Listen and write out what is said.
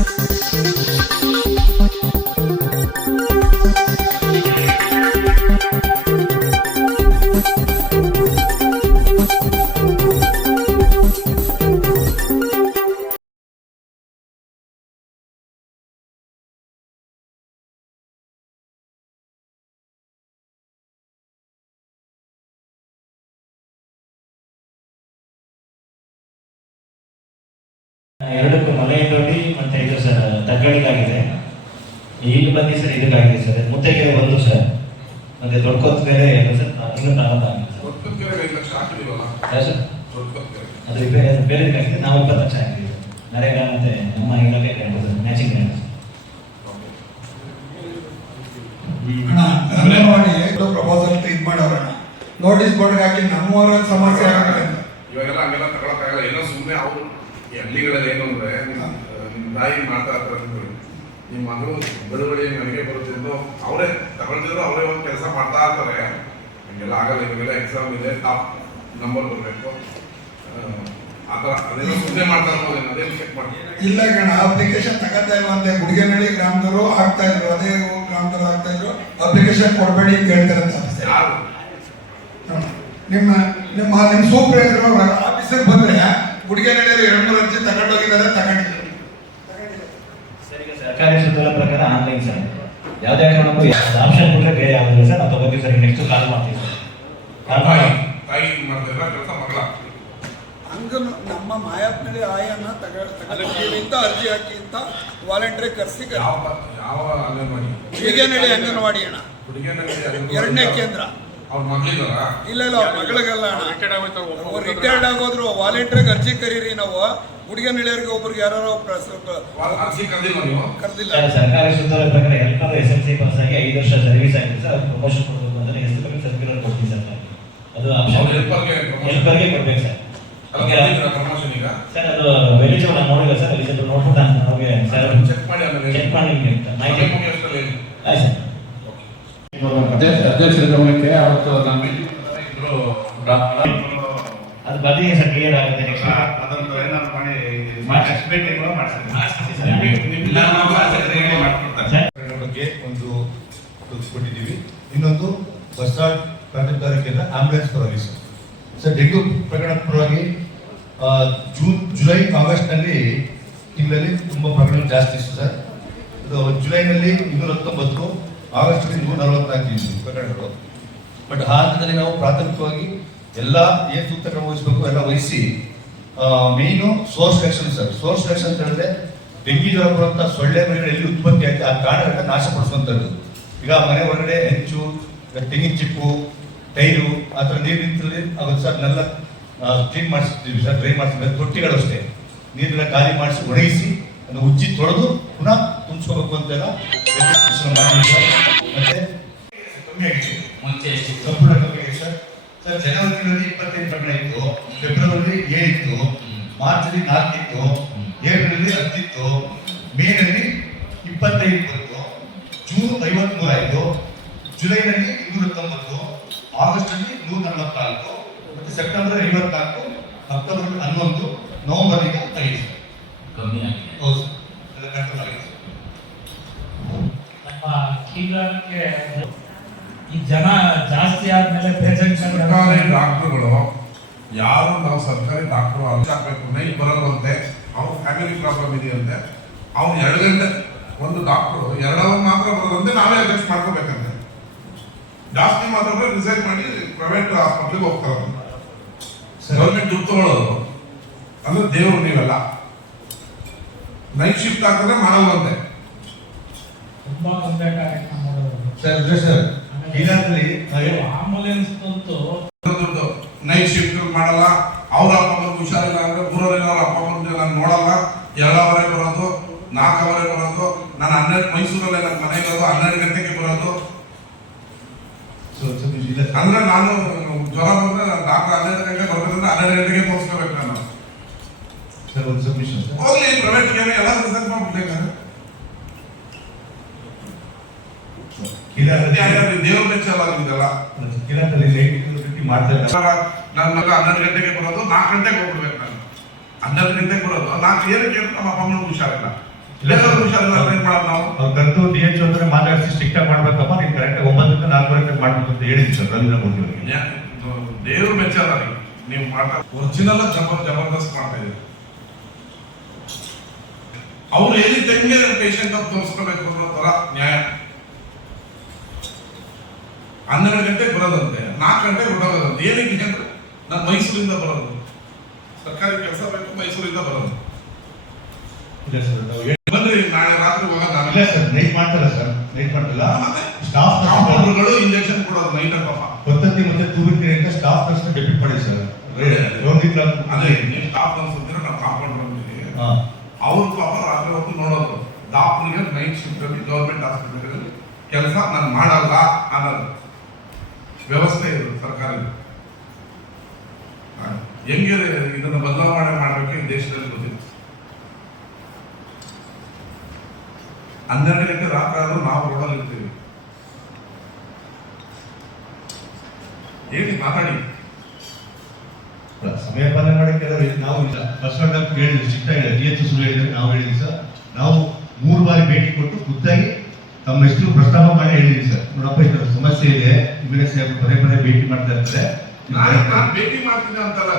Música ಎರಡಕ್ಕೂ ಮಲೆಯದೊಡ್ಡಿ ಮತ್ತೆ ಇದು ಸರ್ ತಗ್ಗಡಿಗಾಗಿದೆ. ಈಗ ಬಂದು ಸರ್ ಇದಕ್ಕಾಗಿದೆ ಸರ್. ಮುತ್ತೆಗೆ ಒಂದು ಸರ್. ಮತ್ತೆ ದೊಡ್ಡ ಬೇರೆ ಎರಡು ಸರ್ ಇನ್ನೂ ಪ್ರಾರಂಭ ಆಗಿದೆ ಸರ್. ದೊಡ್ಡ ದೊಡ್ಡ ಅದು ಬೇರೆ ಬೇರೆದಕ್ಕಾಗಿದೆ ನಾವು ಇಪ್ಪತ್ತು ಲಕ್ಷ ಆಗಿದೆ ನರೇಗಾ ಮತ್ತೆ ನಮ್ಮ ಇಲಾಖೆ ಕಡೆ ಮ್ಯಾಚಿಂಗ್ ಮ್ಯಾಚ್ ಪ್ರಪೋಸಲ್ ಇದು ಮಾಡವ್ರಣ್ಣ ನೋಟಿಸ್ ಬೋರ್ಡ್ ಹಾಕಿ ನಮ್ಮವರ ಸಮಸ್ಯೆ ಆಗಲ್ಲ ಇವಾಗೆಲ್ಲ ಹಂಗೆಲ್ಲ ತಗೊಳಕ್ಕಾಗಲ್ಲ. ಏನೋ ಸುಮ್ಮನೆ ಅವರು ಈ ಹಳ್ಳಿಗಳಲ್ಲಿ ಏನು ಅಂದ್ರೆ ನಿಮ್ಮ ತಾಯಿ ಮಾಡ್ತಾ ಇರ್ತಾರೆ ನಿಮ್ಮ ಮಗಳು ಬಳುವಳಿ ನನಗೆ ಬರುತ್ತೆ ಎಂದು ಅವರೇ ತಗೊಳ್ತಿದ್ರು ಅವರೇ ಒಂದು ಕೆಲಸ ಮಾಡ್ತಾ ಇರ್ತಾರೆ. ಹಂಗೆಲ್ಲ ಆಗಲ್ಲ ಇವಾಗೆಲ್ಲ ಎಕ್ಸಾಮ್ ಇದೆ ಟಾಪ್ ನಂಬರ್ ಬರಬೇಕು. ಆ ಥರ ಅದೇನೋ ಸುಮ್ಮನೆ ಮಾಡ್ತಾ ಇರ್ಬೋದು ಅದೇನು ಚೆಕ್ ಮಾಡಿ. ಇಲ್ಲ ಕಣ ಅಪ್ಲಿಕೇಶನ್ ತಗೋತಾ ಇಲ್ವಂತೆ ಗುಡಿಗೆನಹಳ್ಳಿ ಗ್ರಾಮದವರು ಆಗ್ತಾ ಇದ್ರು ಅದೇ ಗ್ರಾಮದವರು ಆಗ್ತಾ ಇದ್ರು ಅಪ್ಲಿಕೇಶನ್ ಕೊಡಬೇಡಿ ಅಂತ ಹೇಳ್ತಾರೆ ಅಂತ ಯಾರು? ನಿಮ್ಮ ನಿಮ್ಮ ನಿಮ್ಮ ಸೂಪರ್ ಆಫೀಸರ್ ಬಂದ್ರೆ ಗುಡಿಗೆನಹಳ್ಳಿ ಎರಡು ಮೂರು ಅರ್ಜಿ ತಗೊಂಡೋಗಿದ್ದಾರೆ ಈಗ ಸರ್ಕಾರಿ ಸುತ್ತೋಲೆ ಪ್ರಕಾರ ಆನ್ಲೈನ್ ಸರ್. ಯಾವುದೇ ಕಾರಣಕ್ಕೂ ಆಪ್ಷನ್ ಕೊಟ್ಟರೆ ಬೇರೆ ಯಾವುದಿಲ್ಲ ಸರ್. ನಾವು ತಗೋತೀವಿ ಸರ್ ನೆಕ್ಸ್ಟ್ ಕಾಲ್ ಮಾಡ್ತೀವಿ ತಾಯಿ ಮಾಡಿ. ತಾಯಿ ಮಾಡ್ತಿದ್ರ ಕೆಲಸ ಮಗಳ ಹಂಗ ನಮ್ಮ ಮಾಯಾಪ್ನಲ್ಲಿ ಆಯನ್ನ ತಗೊಂಡಿದ್ದೀವಿ ಅಂತ ಅರ್ಜಿ ಹಾಕಿ ಅಂತ ವಾಲಂಟ್ರಿ ಕರೆಸಿ ಯಾವ ಯಾವ ಅಂಗನವಾಡಿ ಅಂಗನವಾಡಿ ಅಣ್ಣ. ಎರಡನೇ ಕೇಂದ್ರ. ಅವ್ರ ಮಗಳಿದಾರ ಇಲ್ಲ ಇಲ್ಲ ಅವ್ರ ಮಗಳಿಗಲ್ಲ ಅಣ್ಣ. ಒಬ್ಬರು ರಿಟೈರ್ಡ್ ಆಗೋದ್ರು ವಾಲಂಟಿಯರ್ಗೆ ಅರ್ಜಿ ಕರೀರಿ ನಾವು. ಹುಡುಗನಳಿಯರಿಗೆ ಒಬ್ರಿಗೆ ಯಾರೋ ಅರ್ಜಿ ಕರೆದಿಲ್ಲ ನೀವು? ಸರ್ ಸರ್ಕಾರಿ ಸುತ್ತೋಲೆ ಪ್ರಕಾರ ಎಲ್ಲರೂ ಎಸ್ ಎಲ್ ಸಿ ಪಾಸ್ ಆಗಿ ಐದು ವರ್ಷ ಸರ್ವಿಸ್ ಆಗಿದೆ ಸರ್. ಪ್ರಮೋಷನ್ ಕೊಡಬೇಕು ಅಂತ ಎಷ್ಟು ಬಗ್ಗೆ ಸರ್ಕ್ಯುಲರ್ ಕೊಡ್ತೀವಿ ಸರ್ ಅದು ಹೆಲ್ಪರ್ಗೆ ಕೊಡ್ಬೇಕು ಸರ್. ಈಗ ಪ್ರಮೋಷನ್ ಈಗ? ಸರ್ ಅದು ಎಲಿಜಿಬಲ್ ನಾನು ನೋಡಿಲ್ಲ ಸರ್. ಎಲಿಜಿಬಲ್ ನೋಡ್ಬಿಟ್ಟು ನಾನು ಅವ್ರಿಗೆ ಸರ್ ಚೆಕ್ ಮಾಡಿ ಮಾಹಿತಿ. ಆಯ್ತು ಸರ್. ಅಧ್ಯಕ್ಷರ ಗಮನಕ್ಕೆ ಅವತ್ತು ನಮ್ಮ ಇಬ್ರು ಅದು ಬರ್ತೀನಿ ಸರ್ ಕ್ಲಿಯರ್ ಆಗುತ್ತೆ ನೆಕ್ಸ್ಟ್ ಅದೊಂದು ಏನಾದ್ರು ಮಾಡಿ ಮಾಡ್ಸಿ. ಕೂಡ ಮಾಡ್ತೀನಿ ಸರ್. ಬಗ್ಗೆ ಒಂದು ಕೊಟ್ಟಿದ್ದೀವಿ ಇನ್ನೊಂದು ಬಸ್ ಸ್ಟಾಂಡ್ ಪ್ರಾಥಮಿಕ ಆಂಬ್ಯುಲೆನ್ಸ್ ಆಂಬುಲೆನ್ಸ್ ಪರವಾಗಿ ಸರ್. ಸರ್ ಡೆಂಗ್ಯೂ ಪ್ರಕರಣ ಪರವಾಗಿ ಜೂನ್ ಜುಲೈ ಆಗಸ್ಟ್ನಲ್ಲಿ ತಿಂಗಳಲ್ಲಿ ತುಂಬ ಪ್ರಕರಣ ಜಾಸ್ತಿ ಇತ್ತು ಸರ್ ಜುಲೈನಲ್ಲಿ ಇನ್ನೂರ ಹತ್ತೊಂಬತ್ತು ಆಗಸ್ಟ್ನಲ್ಲಿ ನೂರ ನಲವತ್ನಾಲ್ಕು ಪ್ರಕರಣಗಳು ಬಟ್ ಆ ನಾವು ಪ್ರಾಥಮಿಕವಾಗಿ ಎಲ್ಲ ಏನು ಸೂಕ್ತ ಕ್ರಮ ವಹಿಸಬೇಕು ಎಲ್ಲ ವಹಿಸಿ main source collection sir source collection ಅಂತ ಹೇಳಿದ್ರೆ ಡೆಂಗಿ ಜ್ವರ ಬರುವಂಥ ಸೊಳ್ಳೆ ಮನೆಗಳು ಎಲ್ಲಿ ಉತ್ಪತ್ತಿ ಆಗಿ, ಆ ಕಾರಣಗಳನ್ನ ನಾಶಪಡಿಸುವಂಥದ್ದು. ಈಗ ಮನೆ ಹೊರಗಡೆ ಹೆಂಚು ತೆಂಗಿನ ಚಿಪ್ಪು ಟೈರು ಆ ಥರ ನೀರು ನಿಂತಲ್ಲಿ ಆಗುತ್ತೆ ಸರ್ ನೆಲ್ಲ ಕ್ಲೀನ್ ಮಾಡಿಸ್ತೀವಿ ಸರ್ ಡ್ರೈ ಮಾಡಿಸ್ತೀವಿ. ತೊಟ್ಟಿಗಳು ಅಷ್ಟೇ ನೀರನ್ನ ಖಾಲಿ ಮಾಡಿಸಿ ಒಣಗಿಸಿ, ಅದನ್ನು ಉಜ್ಜಿ ತೊಳೆದು ಪುನಃ ತುಂಬಿಸ್ಕೋಬೇಕು ಅಂತೆಲ್ಲ ಮತ್ತೆ? ಕಮ್ಮಿ ಆಗಿದೆ ಮುಂಚೆ ಎಷ್ಟು ಸಂಪೂರ್ಣ ಕಮ್ಮಿ ಆಗಿದೆ ಸರ್. ಸರ್ ಜನವರಿನಲ್ಲಿ ಇಪ್ಪತ್ತೈದು ಪ್ರಕರಣ ಇತ್ತು. ಫೆಬ್ರವರಿ ಏಳಿತ್ತು. ಮಾರ್ಚಲ್ಲಿ ನಾಲ್ಕಿತ್ತು. ಏಪ್ರಿಲ್ ಹತ್ತಿತ್ತು. ಮೇನಲ್ಲಿ ಇಪ್ಪತ್ತೈದು ಬಂತು. ಜೂನ್ ಐವತ್ಮೂರು ಆಯಿತು. ಜುಲೈನಲ್ಲಿ ಇನ್ನೂರ ಹತ್ತೊಂಬತ್ತು ಆಗಸ್ಟಲ್ಲಿ ನೂರ ನಲವತ್ನಾಲ್ಕು. ಮತ್ತು ಸೆಪ್ಟೆಂಬರ್ ಐವತ್ನಾಲ್ಕು. ಅಕ್ಟೋಬರ್ ಹನ್ನೊಂದು ನವೆಂಬರ್ ಈಗ ಐದು ಕಮ್ಮಿ ಆಗಿದೆ. ಹೌದು ಸರ್ ಎಲ್ಲ ಕಂಟ್ರೋಲ್ ಆಗಿದೆ ಸರ್ ನಮ್ಮ ಕೀಲಕ್ಕೆ ಈ ಜನ ಜಾಸ್ತಿ ಆದ್ಮೇಲೆ ಪೇಷಂಟ್ ಸರ್ಕಾರಿ ಡಾಕ್ಟರ್ಗಳು ಯಾರು ನಾವು ಸರ್ಕಾರಿ ಡಾಕ್ಟರ್ ಆಗಬೇಕು ನೈಟ್ ಬರಲ್ವಂತೆ ಅವ್ರ ಫ್ಯಾಮಿಲಿ ಪ್ರಾಬ್ಲಮ್ ಇದೆಯಂತೆ ಅವ್ನು ಎರಡು ಗಂಟೆ ಒಂದು ಡಾಕ್ಟರ್ ಎರಡು ಅವರ್ ಮಾತ್ರ ಬರೋದಂತೆ ನಾವೇ ಅಡ್ಜಸ್ಟ್ ಮಾಡ್ಕೋಬೇಕಂತೆ. ಜಾಸ್ತಿ ಮಾತ್ರ ರಿಸೈನ್ ಮಾಡಿ ಪ್ರೈವೇಟ್ ಹಾಸ್ಪಿಟ್ಲಿಗೆ ಹೋಗ್ತಾರೆ ಗೌರ್ಮೆಂಟ್ ದುಡ್ಡು ತಗೊಳ್ಳೋದು ಅಂದ್ರೆ ದೇವರು ನೀವೆಲ್ಲ. ನೈಟ್ ಶಿಫ್ಟ್ ಹಾಕಿದ್ರೆ ಮಾಡಲ್ವಂತೆ. ತುಂಬಾ ಸರ್ ಸರ್ ಆಂಬುಲೆನ್ಸ್ ಅಂತೂ ದುಡ್ಡು ನೈಟ್ ಶಿಫ್ಟ್ ಮಾಡಲ್ಲ. ಅವ್ರ ಅಪ್ಪ ಅಮ್ಮನಿಗೆ ಹುಷಾರಿಲ್ಲ ಅಂದ್ರೆ ಊರಲ್ಲಿರೋ ಅವ್ರ ಅಪ್ಪ ಅಮ್ಮನಿಗೆ ನಾನು ನೋಡಲ್ಲ. ಎರಡವರೆ ಬರೋದು ನಾಲ್ಕವರೆ ಬರೋದು ನಾನು ಹನ್ನೆರಡು ಮೈಸೂರಲ್ಲೇ ನನ್ನ ಮನೆ ಇರೋದು ಹನ್ನೆರಡು ಗಂಟೆಗೆ ಬರೋದು. ಅಂದ್ರೆ ನಾನು ಜ್ವರ ಬಂದ್ರೆ ಡಾಕ್ಟರ್ ಹನ್ನೆರಡು ಗಂಟೆಗೆ ಬರ್ಬೇಕಂದ್ರೆ ಹನ್ನೆರಡು ಗಂಟೆಗೆ ತೋರಿಸ್ಕೋಬೇಕು ನಾನು ಸರ್ ಒಂದು ಸಬ್ಮಿಷನ್ ಸರ್ ಹೋಗ್ಲಿ ಪ್ರೈವೇಟ್ ಎಲ್ಲ ರಿಸಲ್ಟ್ ಮಾಡ್ಬಿಟ್ಟೆ ಕಿರಾತಲ್ಲಿ ದೇವ್ರ ಮೆಚ್ಚಲ್ಲ ಕಿರಾತಲ್ಲಿ ಲೈಟ್ ಬಿಟ್ಟು ಮಾಡ್ತಾರೆ ನನ್ನ ಮಗ ಹನ್ನೆರಡು ಗಂಟೆಗೆ ಬರೋದು ನಾಲ್ಕು ಗಂಟೆಗೆ ಹೋಗ್ಬಿಡ್ಬೇಕು ನಾನು. ಹನ್ನೆರಡು ಗಂಟೆಗೆ ಬರೋದು ನಾಲ್ಕು ಏನಕ್ಕೆ ನಮ್ಮ ಅಪ್ಪ ಅಮ್ಮನಿಗೆ ಹುಷಾರಿಲ್ಲ. ಬೇರೆಯವ್ರ ಹುಷಾರಿಲ್ಲ ಏನ್ ಮಾಡೋದು ನಾವು? ಅವ್ರು ಕರೆದು ಡಿ ಎಚ್ ಹತ್ರ ಮಾತಾಡಿಸಿ ಸ್ಟ್ರಿಕ್ಟ್ ಮಾಡ್ಬೇಕಪ್ಪ ನೀವು ಕರೆಕ್ಟ್ ಒಂಬತ್ತರಿಂದ ಗಂಟೆಗೆ ಮಾಡ್ಬೇಕು ಅಂತ ಹೇಳಿದ್ವಿ ಸರ್ ರವೀಂದ್ರ ಮೋದಿ ಅವರಿಗೆ ದೇವ್ರ ನೀವು. ಒರಿಜಿನಲ್ ಜಬರ್ ಜಬರ್ದಸ್ತ್ ಮಾಡ್ತಾ ಇದ್ದೀರಿ. ಅವ್ರು ಹೇಳಿದ ಹೆಂಗೆ ಪೇಷಂಟ್ ಅವ್ರು ತೋರಿಸ್ಕೋಬೇಕು ಅನ್ನೋ ತರ ನ್ಯಾಯ. ಹನ್ನೆರಡು ಗಂಟೆಗೆ ಬರೋದಂತೆ ನಾಲ್ಕು ಗಂಟೆಗೆ ಹೊರಟೋಗೋದಂತೆ ಏನಕ್ಕೆ ಅಂದ್ರೆ ನಾನು ಮೈಸೂರಿಂದ ಬರೋದು. ಸರ್ಕಾರಿ ಕೆಲಸ ಬೇಕು ಮೈಸೂರಿಂದ ಬರೋದು. ಇಲ್ಲ ಸರ್ ನಾವು ಹೇಳಿ- ಬಂದ್ರಿ ನಾಳೆ ರಾತ್ರಿ ಹೋಗೋದು ಇಲ್ಲ ಸರ್ ನೈಟ್ ಮಾಡ್ತಾರ ಸರ್ ನೈಟ್ ಮಾಡಲ್ಲ ಸ್ಟಾಫ್ ಕಾಂಪೌಂಡರ್ಗಳು ಇಂಜೆಕ್ಷನ್ ಕೊಡೋದು ನೈಟ್ ಪಾಪ ಪದ್ಧತಿ ಮತ್ತೆ ತೂಬಿಕೆ ಅಂತ ಸ್ಟಾಫ್ ನರ್ಸ್ ಡೆಪ್ಯೂಟ್ ಮಾಡಿ ಸರ್. ಅದೇ ನೀವು ಸ್ಟಾಫ್ ಅನ್ಸುತ್ತೀರ ನಾವು ಕಾಂಪೌಂಡರ್ ಅಂತೀವಿ ಅವ್ರ ಪಾಪ ರಾತ್ರಿ ಹೊತ್ತು ನೋಡೋದು. ಡಾಕ್ಟರ್ಗೆ ನೈಟ್ ಶಿಫ್ಟ್ ಗವರ್ಮೆಂಟ್ ಗೌರ್ಮೆಂಟ್ ಹಾಸ್ಪಿಟಲ್ಗಳಲ್ಲಿ ಕೆಲಸ ನಾನು ಮಾಡಲ್ಲ ಅನ್ನೋದು. ವ್ಯವಸ್ಥೆ ಇರೋದು ಸರ್ಕಾರ. ಹೆಂಗೆ ಇದನ್ನು ಬದಲಾವಣೆ ಮಾಡಬೇಕು ದೇಶದಲ್ಲಿ ಗೊತ್ತಿಲ್ಲ. ಹನ್ನೆರಡು ಗಂಟೆ ರಾತ್ರಿ ನಾವು ರೋಡಲ್ಲಿ ಇರ್ತೀವಿ. ಹೇಳಿ, ಮಾತಾಡಿ. ಸಮಯ ಪಾಲನೆ ಮಾಡಕ್ಕೆ ನಾವು ಇಲ್ಲ. ಬಸ್ ಹೇಳಿದ್ವಿ ಸ್ಟ್ರಿಕ್ಟ್ ಆಗಿದೆ ಡಿ ಎಚ್ ಸುಳ್ಳು ಹೇಳಿದ್ರೆ, ನಾವು ಹೇಳಿದ್ವಿ ಸರ್, ನಾವು ಮೂರು ಬಾರಿ ಭೇಟಿ ಕೊಟ್ಟು ಖುದ್ದಾಗಿ ತಮ್ಮ ಹೆಸರು ಪ್ರಸ್ತಾಪ ಮಾಡಿ ಹೇಳಿದ್ರಿ ಸರ್. ನೋಡಪ್ಪ ಇದ್ರ ಸಮಸ್ಯೆ ಇದೆ. ಇಮಿಡಿಯೇಟ್ ಪದೇ ಪದೇ ಭೇಟಿ ಮಾಡ್ತಾ ಇರ್ತಾರೆ. ಭೇಟಿ ಮಾಡ್ತೀನಿ ಅಂತಲ್ಲ